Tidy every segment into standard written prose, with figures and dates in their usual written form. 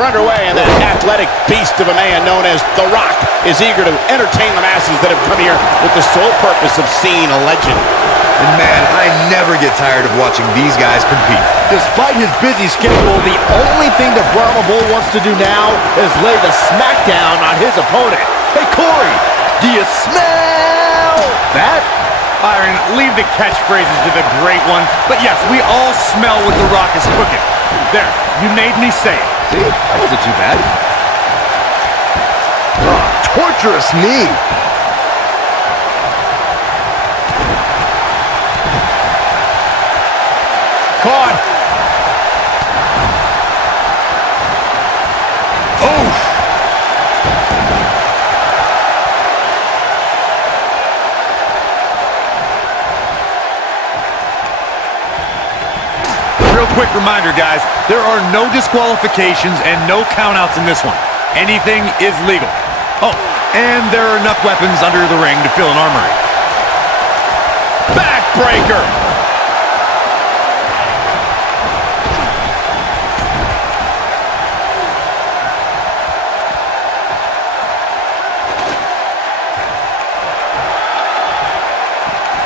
We're underway, and that athletic beast of a man known as The Rock is eager to entertain the masses that have come here with the sole purpose of seeing a legend. And man, I never get tired of watching these guys compete. Despite his busy schedule, the only thing that Brahma Bull wants to do now is lay the smackdown on his opponent. Hey, Corey, do you smell that? Byron, leave the catchphrases to the great one. But yes, we all smell what The Rock is cooking. There, you made me say it. See, that wasn't too bad. Oh, torturous knee. Caught. Oh. Real quick reminder, guys, there are no disqualifications and no countouts in this one. Anything is legal. Oh, and there are enough weapons under the ring to fill an armory. Backbreaker!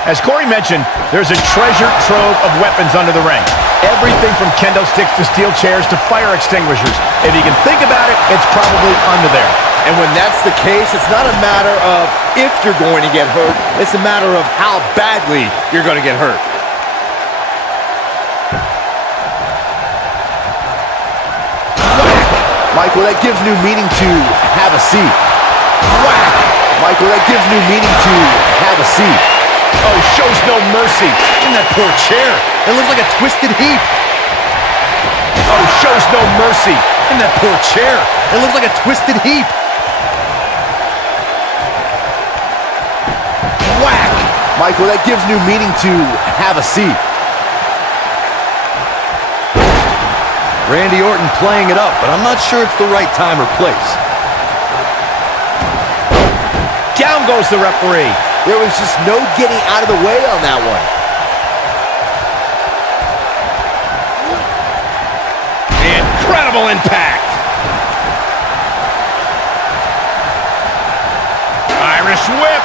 As Corey mentioned, there's a treasure trove of weapons under the ring. Everything from kendo sticks to steel chairs to fire extinguishers. If you can think about it, it's probably under there. And when that's the case, it's not a matter of if you're going to get hurt. It's a matter of how badly you're going to get hurt. Michael, that gives new meaning to have a seat. Whack! Michael, that gives new meaning to have a seat. Oh, shows no mercy. In that poor chair. It looks like a twisted heap. Oh, shows no mercy. In that poor chair. It looks like a twisted heap. Whack! Michael, that gives new meaning to have a seat. Randy Orton playing it up, but I'm not sure it's the right time or place. Down goes the referee. There was just no getting out of the way on that one. Incredible impact. Irish whip.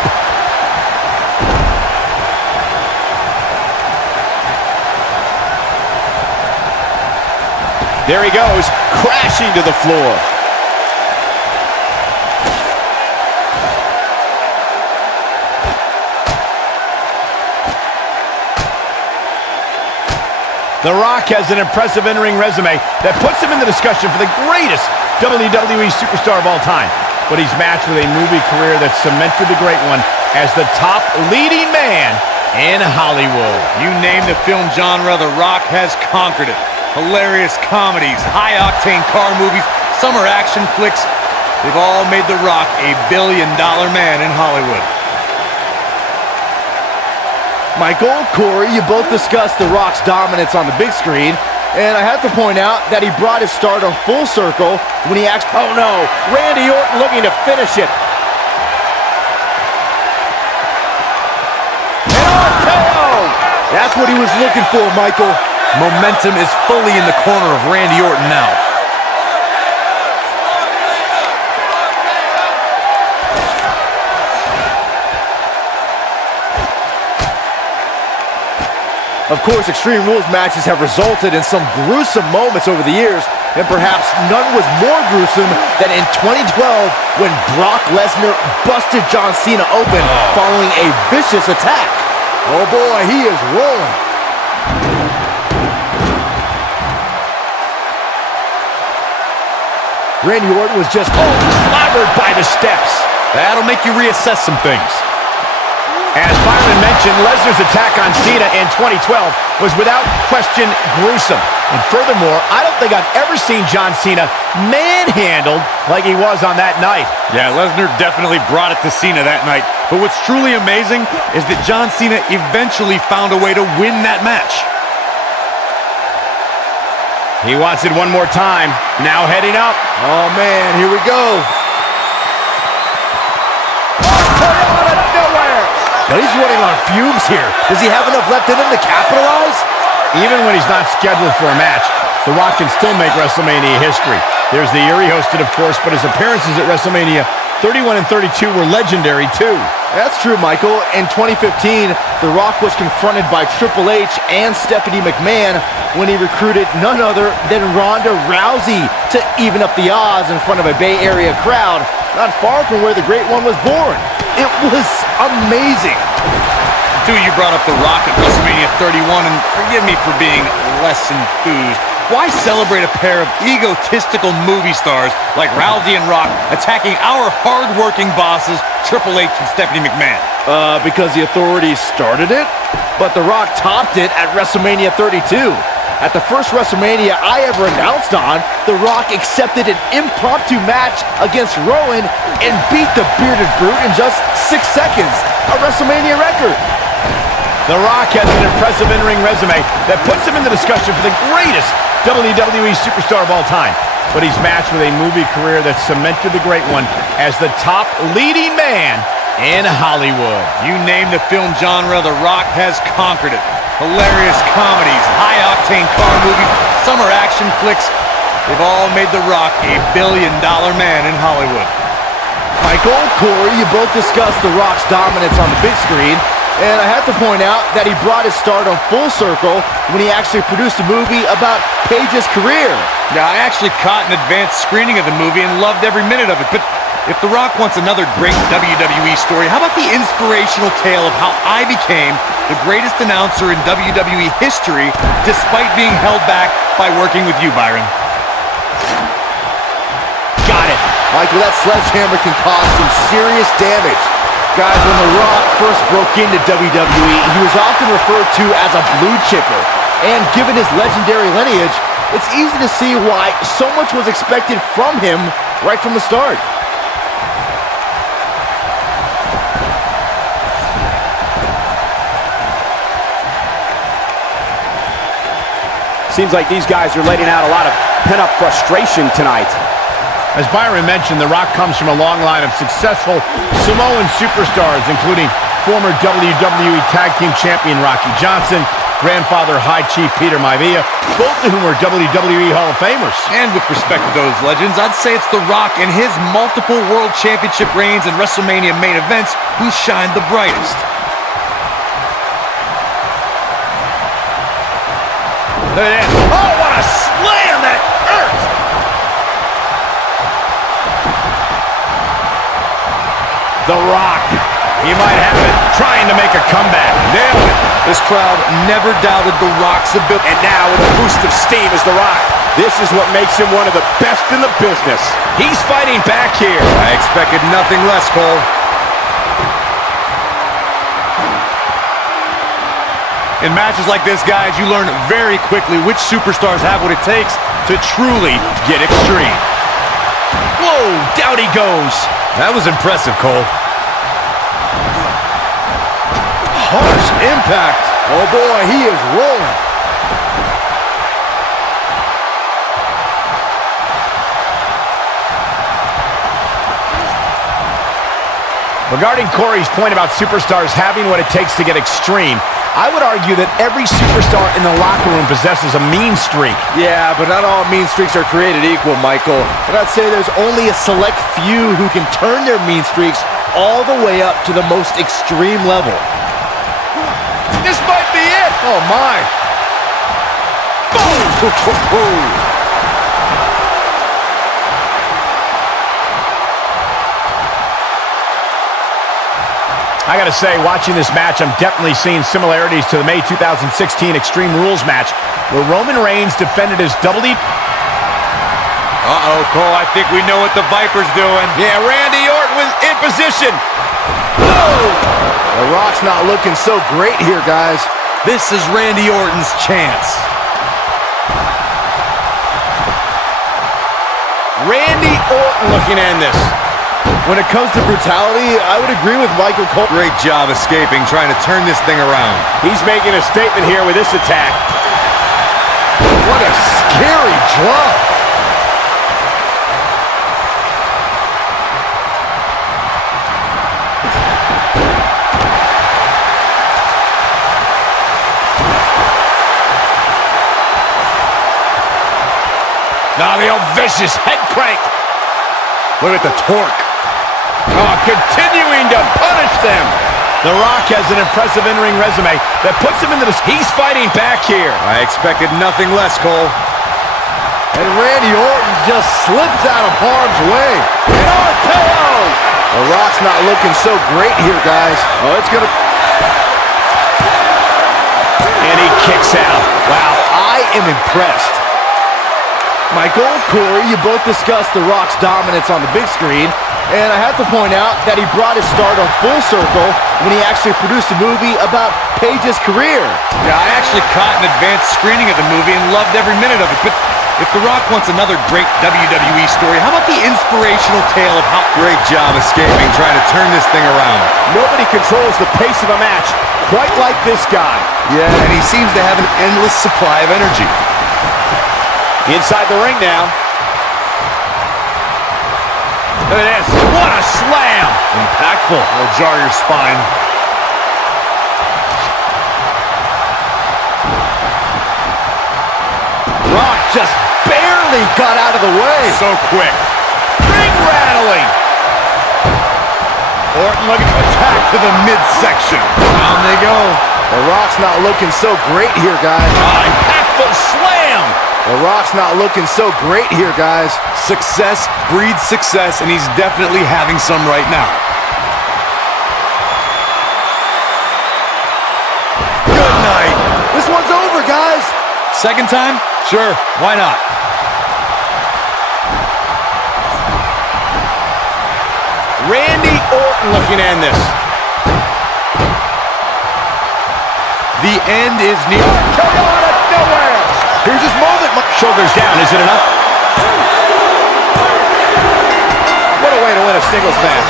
There he goes, crashing to the floor. The Rock has an impressive in-ring resume that puts him in the discussion for the greatest WWE superstar of all time. But he's matched with a movie career that cemented the great one as the top leading man in Hollywood. You name the film genre, The Rock has conquered it. Hilarious comedies, high-octane car movies, summer action flicks. They've all made The Rock a billion-dollar man in Hollywood. Michael, Corey, you both discussed The Rock's dominance on the big screen, and I have to point out that he brought his stardom full circle when he asked, oh no, Randy Orton looking to finish it. And RKO! That's what he was looking for, Michael. Momentum is fully in the corner of Randy Orton now. Of course, Extreme Rules matches have resulted in some gruesome moments over the years, and perhaps none was more gruesome than in 2012 when Brock Lesnar busted John Cena open following a vicious attack. Oh boy, he is rolling. Randy Orton was just Clobbered by the steps. That'll make you reassess some things. As Byron mentioned, Lesnar's attack on Cena in 2012 was without question gruesome. And furthermore, I don't think I've ever seen John Cena manhandled like he was on that night. Yeah, Lesnar definitely brought it to Cena that night. But what's truly amazing is that John Cena eventually found a way to win that match. He wants it one more time. Now heading up. oh man, here we go. Out of nowhere. But he's running on fumes here. Does he have enough left in him to capitalize? Even when he's not scheduled for a match, The Rock can still make WrestleMania history. There's the year he hosted, of course, but his appearances at WrestleMania 31 and 32 were legendary, too. That's true, Michael. In 2015, The Rock was confronted by Triple H and Stephanie McMahon when he recruited none other than Ronda Rousey to even up the odds in front of a Bay Area crowd not far from where the Great One was born. It was amazing. Until you brought up The Rock at WrestleMania 31, and forgive me for being less enthused, why celebrate a pair of egotistical movie stars like Rousey and Rock attacking our hard-working bosses, Triple H and Stephanie McMahon? Because the authorities started it, but The Rock topped it at WrestleMania 32. At the first WrestleMania I ever announced on, The Rock accepted an impromptu match against Rowan and beat the bearded brute in just 6 seconds, a WrestleMania record. The Rock has an impressive in-ring resume that puts him in the discussion for the greatest WWE superstar of all time. But he's matched with a movie career that cemented the Great One as the top leading man in Hollywood. You name the film genre, The Rock has conquered it. Hilarious comedies, high-octane car movies, summer action flicks. They've all made The Rock a billion-dollar man in Hollywood. Michael, Corey, you both discussed The Rock's dominance on the big screen, and I have to point out that he brought his stardom full circle when he actually produced a movie about Paige's career. Now, I actually caught an advanced screening of the movie and loved every minute of it, but if The Rock wants another great WWE story, how about the inspirational tale of how I became the greatest announcer in WWE history despite being held back by working with you, Byron? Got it. Michael, that sledgehammer can cause some serious damage. Guys, when The Rock first broke into WWE, he was often referred to as a blue chipper. And given his legendary lineage, it's easy to see why so much was expected from him right from the start. Seems like these guys are letting out a lot of pent-up frustration tonight. As Byron mentioned, The Rock comes from a long line of successful Samoan superstars, including former WWE Tag Team Champion Rocky Johnson, grandfather High Chief Peter Maivia, both of whom are WWE Hall of Famers. And with respect to those legends, I'd say it's The Rock and his multiple World Championship reigns and WrestleMania main events who shine the brightest. Look at that. Oh, what a slam that hurt! The Rock. He might have it, trying to make a comeback. Nailed it. This crowd never doubted The Rock's ability. And now with a boost of steam is The Rock. This is what makes him one of the best in the business. He's fighting back here. I expected nothing less, Cole. In matches like this, guys, you learn very quickly which superstars have what it takes to truly get extreme. Whoa, down he goes. That was impressive, Cole. Harsh impact. Oh boy, he is rolling. Regarding Corey's point about superstars having what it takes to get extreme, I would argue that every superstar in the locker room possesses a mean streak. Yeah, but not all mean streaks are created equal, Michael. But I'd say there's only a select few who can turn their mean streaks all the way up to the most extreme level. This might be it. Oh, my. Boom! I gotta say, watching this match, I'm definitely seeing similarities to the May 2016 Extreme Rules match, where Roman Reigns defended his WWE. Uh-oh, Cole, I think we know what the Viper's doing. Yeah, Randy Orton was in position. Whoa! The Rock's not looking so great here, guys. This is Randy Orton's chance. Randy Orton looking to end this. When it comes to brutality, I would agree with Michael Cole. Great job escaping, trying to turn this thing around. He's making a statement here with this attack. What a scary drop. Now the old vicious head crank. Look at the torque. Oh, continuing to punish them. The Rock has an impressive in-ring resume that puts him into this. He's fighting back here. I expected nothing less, Cole. And Randy Orton just slips out of harm's way. And RKO! The Rock's not looking so great here, guys. Oh, it's gonna... And he kicks out. Wow, I am impressed. Michael, Corey, you both discussed The Rock's dominance on the big screen, and I have to point out that he brought his stardom full circle when he actually produced a movie about Paige's career. Yeah, I actually caught an advanced screening of the movie and loved every minute of it, but if The Rock wants another great WWE story, how about the inspirational tale of how... Great job escaping, trying to turn this thing around. Nobody controls the pace of a match quite like this guy. Yeah, and he seems to have an endless supply of energy. Inside the ring now. Look at this. What a slam. Impactful. It'll jar your spine. Rock just barely got out of the way. So quick. Ring rattling. Orton looking to attack to the midsection. Down they go. The Rock's not looking so great here, guys. Impactful slam. The Rock's not looking so great here, guys. Success breeds success, and he's definitely having some right now. Good night. This one's over, guys. Second time? Sure, why not? Randy Orton looking to end this. The end is near. Come out of nowhere. Here's his moment. Shoulders down, is it enough? What a way to win a singles match.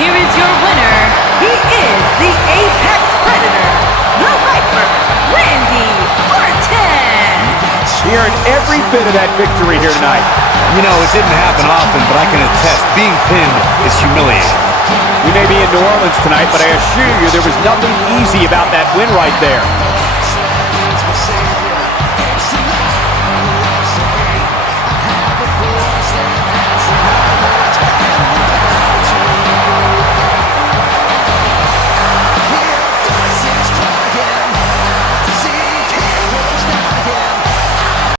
Here is your winner. He is the Apex Predator, the Viper, Randy Orton. He earned every bit of that victory here tonight. You know, it didn't happen often, but I can attest, being pinned is humiliating. We may be in New Orleans tonight, but I assure you there was nothing easy about that win right there.